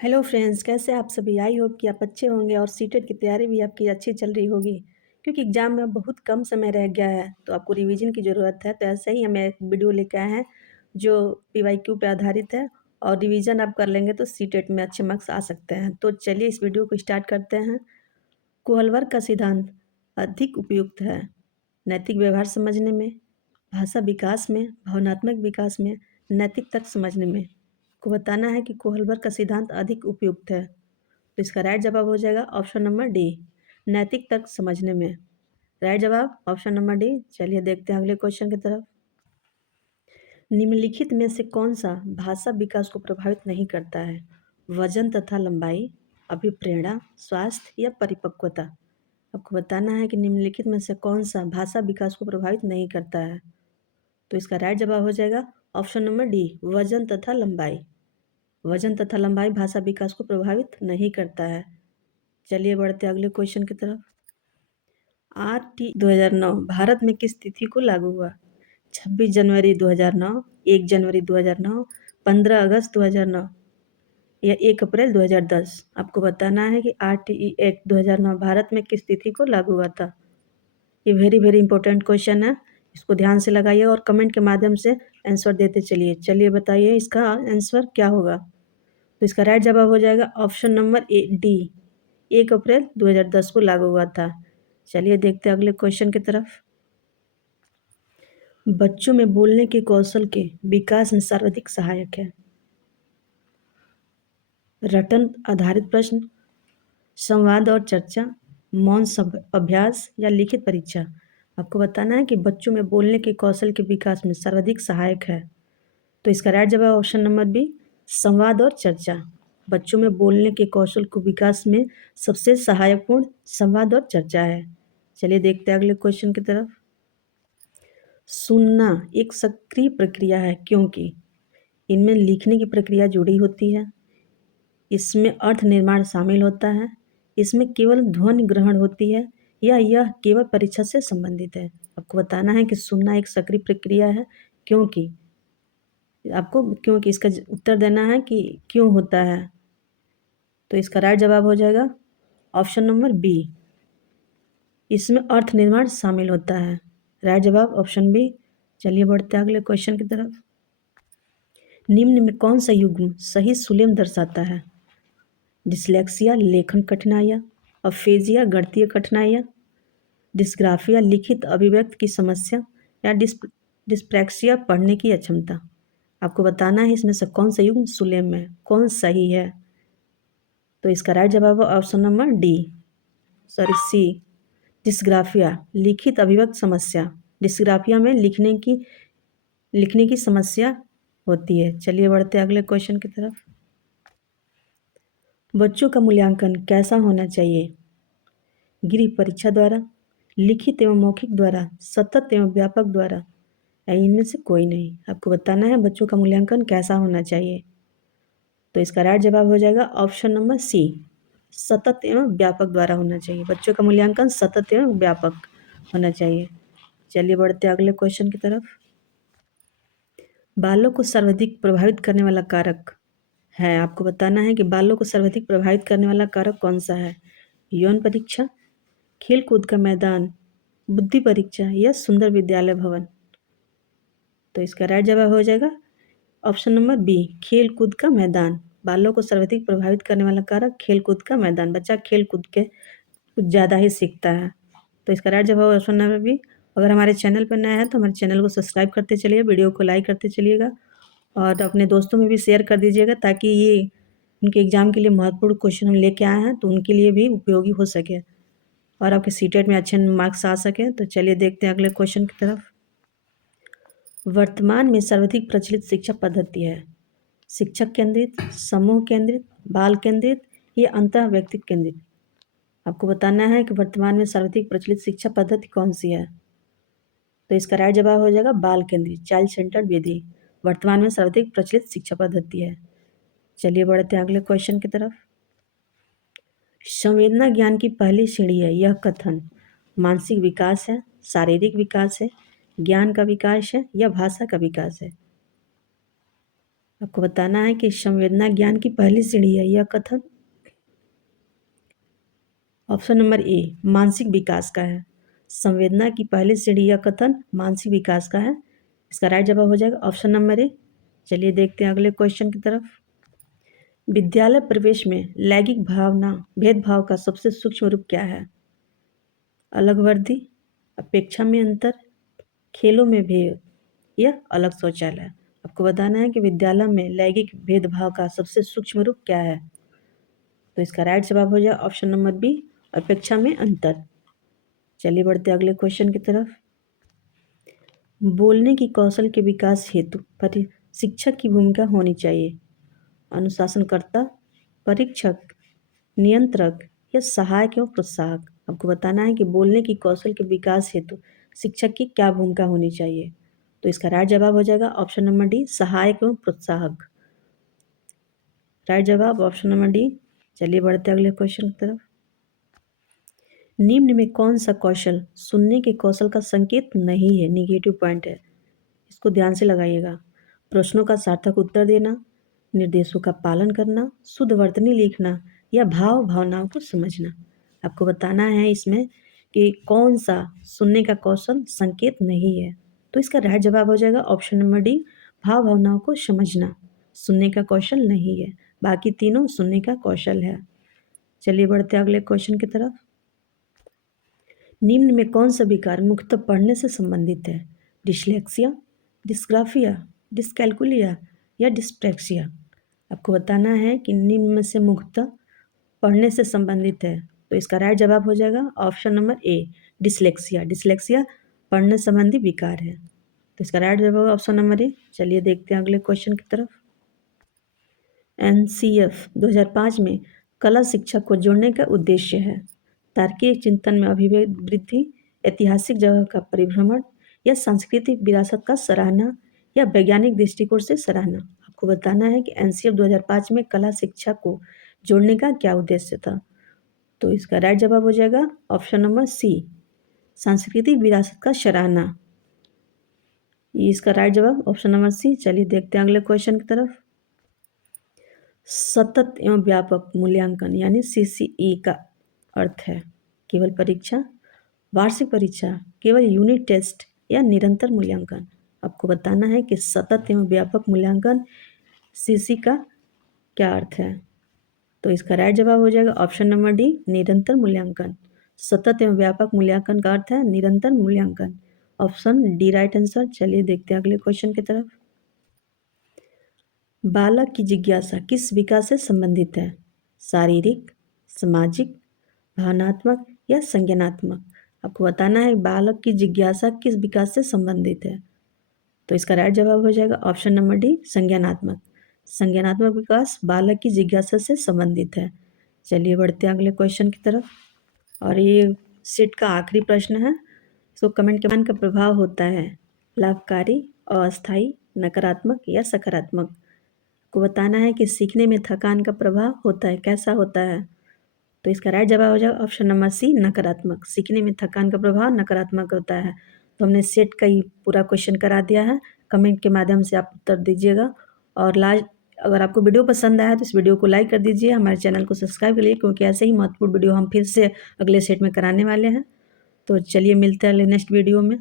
Hello friends, कैसे आप सभी? आई होप कि आप अच्छे होंगे और सीटेट की तैयारी भी आपकी अच्छी चल रही होगी। क्योंकि एग्ज़ाम में बहुत कम समय रह गया है, तो आपको रिवीजन की ज़रूरत है। तो ऐसे ही हम एक वीडियो लेके आए हैं जो पीवाईक्यू पे आधारित है, और रिवीजन आप कर लेंगे तो सीटेट में अच्छे मार्क्स आ सकते हैं। तो चलिए इस वीडियो को स्टार्ट करते हैं। कोहलवर का सिद्धांत अधिक उपयुक्त है नैतिक व्यवहार समझने में, भाषा विकास में, भावनात्मक विकास में, नैतिक तर्क समझने में। को बताना है कि कोहलवर का सिद्धांत अधिक उपयुक्त है। तो इसका राइट जवाब हो जाएगा ऑप्शन नंबर डी, नैतिक तर्क समझने में। राइट जवाब ऑप्शन नंबर डी। चलिए देखते हैं अगले क्वेश्चन की तरफ। निम्नलिखित में से कौन सा भाषा विकास को प्रभावित नहीं करता है? वजन तथा लंबाई, अभिप्रेरणा, स्वास्थ्य या परिपक्वता। आपको बताना है कि निम्नलिखित में से कौन सा भाषा विकास को प्रभावित नहीं करता है। तो इसका राइट जवाब हो जाएगा ऑप्शन नंबर डी, वजन तथा लंबाई। वजन तथा लंबाई भाषा विकास को प्रभावित नहीं करता है। चलिए बढ़ते अगले क्वेश्चन की तरफ। आरटी 2009 भारत में किस तिथि को लागू हुआ? 26 जनवरी 2009, 1 जनवरी 2009, 15 अगस्त 2009 या 1 अप्रैल 2010। आपको बताना है कि आरटीई एक्ट 2009 भारत में किस तिथि को लागू हुआ था। ये वेरी वेरी इंपॉर्टेंट क्वेश्चन है, इसको ध्यान से लगाइए और कमेंट के माध्यम से आंसर देते चलिए। चलिए बताइए इसका आंसर क्या होगा। तो इसका राइट जवाब हो जाएगा ऑप्शन नंबर ए डी, 1 अप्रैल 2010 को लागू हुआ था। चलिए देखते हैं अगले क्वेश्चन की तरफ। बच्चों में बोलने के कौशल के विकास में सर्वाधिक सहायक है? रटन आधारित प्रश्न, संवाद और चर्चा, मौन अभ्यास या लिखित परीक्षा। आपको बताना है कि बच्चों में बोलने के कौशल के विकास में सर्वाधिक सहायक है। तो इसका राइट जवाब ऑप्शन नंबर बी, संवाद और चर्चा। बच्चों में बोलने के कौशल को विकास में सबसे सहायकपूर्ण संवाद और चर्चा है। चलिए देखते हैं अगले क्वेश्चन की तरफ। सुनना एक सक्रिय प्रक्रिया है क्योंकि इनमें लिखने की प्रक्रिया जुड़ी होती है, इसमें अर्थ निर्माण शामिल होता है, इसमें केवल ध्वनि ग्रहण होती है, या यह केवल परीक्षा से संबंधित है। आपको बताना है कि सुनना एक सक्रिय प्रक्रिया है क्योंकि क्योंकि इसका उत्तर देना है कि क्यों होता है। तो इसका राइट जवाब हो जाएगा ऑप्शन नंबर बी, इसमें अर्थ निर्माण शामिल होता है। राइट जवाब ऑप्शन बी। चलिए बढ़ते हैं अगले क्वेश्चन की तरफ। निम्न में कौन सा युग्म सही सुलेम दर्शाता है? डिसलेक्सिया लेखन कठिनाइयाँ, अफेजिया गणितीय कठिनाइयाँ, डिस्ग्राफिया लिखित अभिव्यक्ति की समस्या, या डिस्प्रैक्सिया पढ़ने की अक्षमता। आपको बताना है इसमें से कौन सा युग्म सुलेम है, कौन सही है। तो इसका राइट जवाब है ऑप्शन नंबर डी, सी, डिस्ग्राफिया लिखित अभिव्यक्त समस्या। डिस्ग्राफिया में लिखने की समस्या होती है। चलिए बढ़ते हैं अगले क्वेश्चन की तरफ। बच्चों का मूल्यांकन कैसा होना चाहिए? गृह परीक्षा द्वारा, लिखित एवं मौखिक द्वारा, सतत एवं व्यापक द्वारा, या इनमें से कोई नहीं। आपको बताना है बच्चों का मूल्यांकन कैसा होना चाहिए। तो इसका राइट जवाब हो जाएगा ऑप्शन नंबर सी, सतत एवं व्यापक द्वारा होना चाहिए। बच्चों का मूल्यांकन सतत एवं व्यापक होना चाहिए। चलिए बढ़ते हैं अगले क्वेश्चन की तरफ। बालों को सर्वाधिक प्रभावित करने वाला कारक है, आपको बताना है कि बालों को सर्वाधिक प्रभावित करने वाला कारक कौन सा है? यौन परीक्षा, खेल कूद का मैदान, बुद्धि परीक्षा, या सुंदर विद्यालय भवन। तो इसका राइट जवाब हो जाएगा ऑप्शन नंबर बी, खेल कूद का मैदान। बालों को सर्वाधिक प्रभावित करने वाला कारक खेल कूद का मैदान। बच्चा खेल कूद के कुछ ज़्यादा ही सीखता है। तो इसका राइट जवाब ऑप्शन नंबर बी। अगर हमारे चैनल पर नया है तो हमारे चैनल को सब्सक्राइब करते चलिए, वीडियो को लाइक करते चलिएगा और अपने दोस्तों में भी शेयर कर दीजिएगा, ताकि ये उनके एग्ज़ाम के लिए महत्वपूर्ण क्वेश्चन हम लेके आए हैं तो उनके लिए भी उपयोगी हो सके और आपके सीटेट में अच्छे मार्क्स आ सकें। तो चलिए देखते हैं अगले क्वेश्चन की तरफ। वर्तमान में सर्वाधिक प्रचलित शिक्षा पद्धति है? शिक्षक केंद्रित, समूह केंद्रित, बाल केंद्रित, या अंतः व्यक्तित्व केंद्रित। आपको बताना है कि वर्तमान में सर्वाधिक प्रचलित शिक्षा पद्धति कौन सी है। तो इसका राइट जवाब हो जाएगा बाल केंद्रित, चाइल्ड सेंटर्ड विधि वर्तमान में सर्वाधिक प्रचलित शिक्षा पद्धति है। चलिए बढ़ते हैं अगले क्वेश्चन की तरफ। संवेदना ज्ञान की पहली सीढ़ी है, यह कथन मानसिक विकास है, शारीरिक विकास है, ज्ञान का विकास है, या भाषा का विकास है। आपको बताना है कि संवेदना ज्ञान की पहली सीढ़ी है यह कथन ऑप्शन नंबर ए मानसिक विकास का है। संवेदना की पहली सीढ़ी यह कथन मानसिक विकास का है। इसका राइट जवाब हो जाएगा ऑप्शन नंबर ए। चलिए देखते हैं अगले क्वेश्चन की तरफ। विद्यालय प्रवेश में लैंगिक भावना भेदभाव का सबसे सूक्ष्म रूप क्या है? अलग वर्दी, अपेक्षा में अंतर, खेलों में भेद या अलग शौचालय। आपको बताना है कि विद्यालय में लैंगिक भेदभाव का सबसे सूक्ष्म रूप क्या है। तो इसका राइट जवाब हो जाए ऑप्शन नंबर बी अपेक्षा में अंतर। चलिए बढ़ते अगले क्वेश्चन की तरफ। बोलने की कौशल के विकास हेतु शिक्षक की भूमिका होनी चाहिए। अनुशासनकर्ता, परीक्षक, नियंत्रक या सहायक एवं प्रोत्साहक। आपको बताना है कि बोलने की कौशल के विकास हेतु शिक्षक की क्या भूमिका होनी चाहिए। तो इसका राइट जवाब हो जाएगा ऑप्शन नंबर डी सहायक एवं प्रोत्साहक। राइट जवाब ऑप्शन नंबर डी। चलिए बढ़ते अगले क्वेश्चन की तरफ। निम्न में कौन सा कौशल सुनने के कौशल का संकेत नहीं है? निगेटिव पॉइंट है, इसको ध्यान से लगाइएगा। प्रश्नों का सार्थक उत्तर देना, निर्देशों का पालन करना, शुद्ध वर्तनी लिखना या भाव भावनाओं को समझना। आपको बताना है इसमें कि कौन सा सुनने का कौशल संकेत नहीं है। तो इसका राइट जवाब हो जाएगा ऑप्शन नंबर डी भाव भावनाओं को समझना सुनने का कौशल नहीं है। बाकी तीनों सुनने का कौशल है। चलिए बढ़ते अगले क्वेश्चन की तरफ। निम्न में कौन सा विकार मुख्यतः पढ़ने से संबंधित है? डिस्लेक्सिया, डिस्ग्राफिया, डिस्कैल्कुलिया या डिस्प्रेक्सिया। आपको बताना है कि निम्न में से मुख्यतः पढ़ने से संबंधित है। तो इसका राइट जवाब हो जाएगा option number A dyslexia. Dyslexia पढ़ने संबंधी विकार है। तो इसका राइट जवाब ऑप्शन नंबर ए। चलिए देखते हैं अगले क्वेश्चन की तरफ। NCF 2005 में कला शिक्षा को जोड़ने का उद्देश्य है तार्किक चिंतन में अभिवृद्धि, ऐतिहासिक जगह का परिभ्रमण या सांस्कृतिक विरासत का सराहना या वैज्ञानिक दृष्टिकोण से सराहना। आपको बताना है कि NCF 2005 में कला शिक्षा को जोड़ने का क्या उद्देश्य था। तो इसका राइट जवाब हो जाएगा ऑप्शन नंबर सी सांस्कृतिक विरासत का सराहना। ये इसका राइट जवाब ऑप्शन नंबर सी। चलिए देखते हैं अगले क्वेश्चन की तरफ। सतत एवं व्यापक मूल्यांकन यानी CCE का अर्थ है केवल परीक्षा, वार्षिक परीक्षा, केवल यूनिट टेस्ट या निरंतर मूल्यांकन। आपको बताना है कि सतत एवं व्यापक मूल्यांकन CC का क्या अर्थ है। तो इसका राइट जवाब हो जाएगा ऑप्शन नंबर डी निरंतर मूल्यांकन। सतत एवं व्यापक मूल्यांकन का अर्थ है निरंतर मूल्यांकन। Option D right answer. चलिए देखते हैं अगले क्वेश्चन की तरफ। बालक की जिज्ञासा किस विकास से संबंधित है? शारीरिक, सामाजिक, भावनात्मक या संज्ञानात्मक। आपको बताना है बालक की जिज्ञासा किस विकास से संबंधित है। तो इसका राइट जवाब हो जाएगा ऑप्शन नंबर डी संज्ञानात्मक। संज्ञानात्मक विकास बालक की जिज्ञासा से संबंधित है। चलिए बढ़ते हैं अगले क्वेश्चन की तरफ। और ये सेट का आखिरी प्रश्न है। इसको कमेंट के का प्रभाव होता है लाभकारी, अस्थायी, नकारात्मक या सकारात्मक। को बताना है कि सीखने में थकान का प्रभाव होता है, कैसा होता है। तो इसका राइट जवाब हो जाएगा ऑप्शन नंबर सी नकारात्मक। सीखने में थकान का प्रभाव नकारात्मक होता है। तो हमने सेट का ही पूरा क्वेश्चन करा दिया है। कमेंट के माध्यम से आप उत्तर दीजिएगा। और लास्ट अगर आपको वीडियो पसंद आया तो इस वीडियो को लाइक कर दीजिए, हमारे चैनल को सब्सक्राइब करिए, क्योंकि ऐसे ही महत्वपूर्ण वीडियो हम फिर से अगले सेट में कराने वाले हैं। तो चलिए मिलते हैं नेक्स्ट वीडियो में।